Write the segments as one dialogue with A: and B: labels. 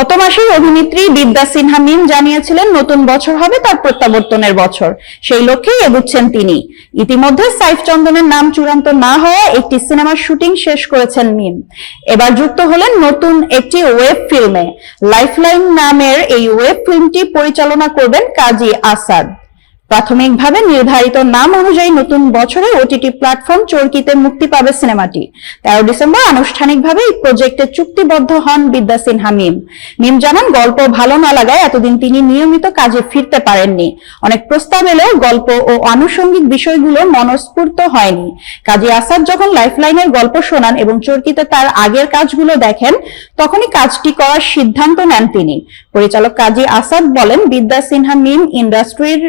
A: গত মাসে অভিনেত্রী বিদ্যা সিনহা মিম জানিয়েছিলেন, নতুন বছর হবে তার প্রত্যাবর্তনের বছর। সেই লক্ষ্যেই এগুচ্ছেন তিনি। ইতিমধ্যে সাইফ চন্দনের নাম চূড়ান্ত না হওয়া একটি সিনেমার শুটিং শেষ করেছেন মিম। এবার যুক্ত হলেন নতুন একটি ওয়েব ফিল্মে। লাইফলাইন নামের এই ওয়েব ফিল্মটি পরিচালনা করবেন কাজী আসাদ। প্রাথমিকভাবে নির্ধারিত নাম অনুযায়ী নতুন বছরে ওটিটি প্ল্যাটফর্ম চরকিতে মুক্তি পাবে সিনেমাটি। তেরো ডিসেম্বর আনুষ্ঠানিকভাবে এই প্রজেক্টে চুক্তিবদ্ধ হন বিদ্যা সিনহা মিম। মিম জানান, গল্প ভালো না লাগায় এতদিন তিনি নিয়মিত কাজে ফিরতে পারেননি। অনেক প্রস্তাব এলেও গল্প ও আনুষঙ্গিক বিষয়গুলো মনস্ফূর্ত হয়নি। কাজী আসাদ যখন লাইফলাইনের গল্প শোনান এবং চরকিতে তার আগের কাজগুলো দেখেন, তখনই কাজটি করার সিদ্ধান্ত নেন তিনি। পরিচালক কাজী আসাদ বলেন, বিদ্যা সিনহা মিম ইন্ডাস্ট্রির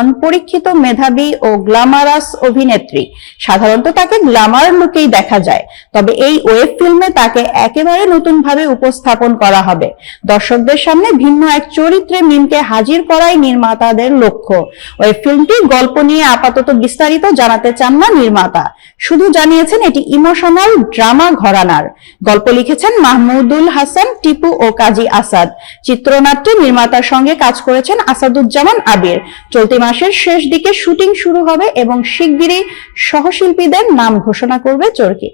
A: একজন পরীক্ষিত মেধাবী ও গ্ল্যামারাস অভিনেত্রী। সাধারণত তাকে গ্ল্যামার লুকেই দেখা যায়। তবে এই ওয়েব ফিল্মে তাকে একেবারে নতুনভাবে উপস্থাপন করা হবে। দর্শকদের সামনে ভিন্ন এক চরিত্রে মিমকে হাজির করাই নির্মাতাদের লক্ষ্য। ওয়েব ফিল্মটি গল্প নিয়ে আপাতত বিস্তারিত জানাতে চান না নির্মাতা। শুধু জানিয়েছেন এটি ইমোশনাল ড্রামা ঘরানার। গল্প লিখেছেন মাহমুদুল হাসান, টিপু ও কাজী আসাদ। চিত্রনাট্যে নির্মাতার সঙ্গে কাজ করেছেন আসাদুজ্জামান আবির। চলতি মাসের শেষ দিকে শুটিং শুরু হবে এবং শিগগিরই সহশিল্পীদের নাম ঘোষণা করবে চরকি।